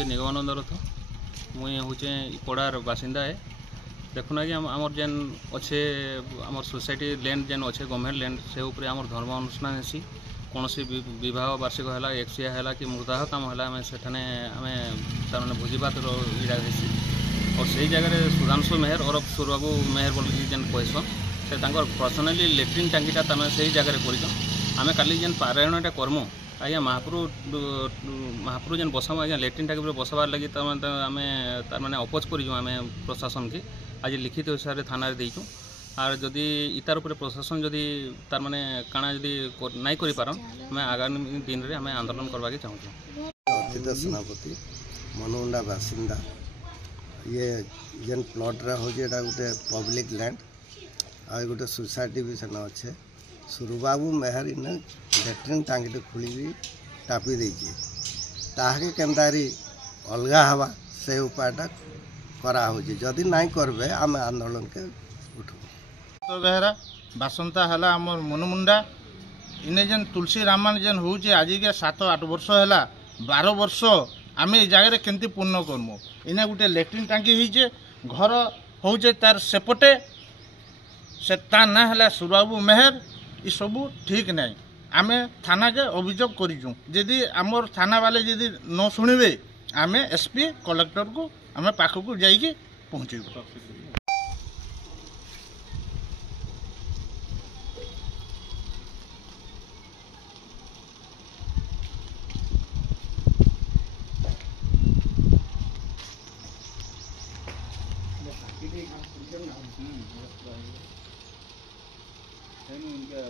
हूँ निगमानंद रथ मुई हूँ पड़ार बासिंदा है। देखुना कि आमर जेन अच्छे आमर सोसाइटी लैंड जेन अच्छे गवर्नमेंट लैंड से ऊपर आमर धर्म अनुष्ठान हेसी कौन विवाह वार्षिक है एक्सिया है कि मृदाह काम है आम से आम भोजीभात इड़ा हेसी और से जगह सुधांशु मेहर और सुरबाबू मेहर बोल जेन कहसन से पर्सनाली लेट्रिन टांकीटा से जगह कर आम काली जेन पारायणटा कर्मु आज्ञा महाप्रभु जेन बसम आज्ञा लेट्रिन टाकी बसबार लगी आम तार मैंने अपोज कर प्रशासन की आज लिखित हिसाब से थाना देचु आर जदि इतार उपर प्रशासन जदि तार माने काना जदि नाई करि पारन मैं आगामी दिन रे हमें आंदोलन करवा के चाहूँ। अर्थित सेनापति मनमुंडा बासिंदा ये जेन प्लॉट रा हो जेटा गोटे पब्लिक लैंड आ गोटे सोसाइटी भी सेना अच्छे सुरबाबू मेहर इन लेट्रिन टांगी खोली टापी देछि ताहाके केनतारी अलगा हवा से उपायटा करा हो जदि नाई करबे आम आंदोलन के उठू। तो बेहरा बासंता है आमर मनमुंडा इने जेन तुलसी रामायण जेन हो आज के 7-8 वर्ष है 12 वर्ष आम ये जगह केमती पूर्ण करमु इने गोटे लेट्रिन टांकी होइचे घर होचे तार सेपटे से ता ना है सुरबाबू मेहर ये सबू ठीक नहीं आम थाना के अभियोग करूँ जदि आमर थाना वाले जदि न शुणे आम एसपी कलेक्टर को आम पाखक जाइए पहुँचू। इनके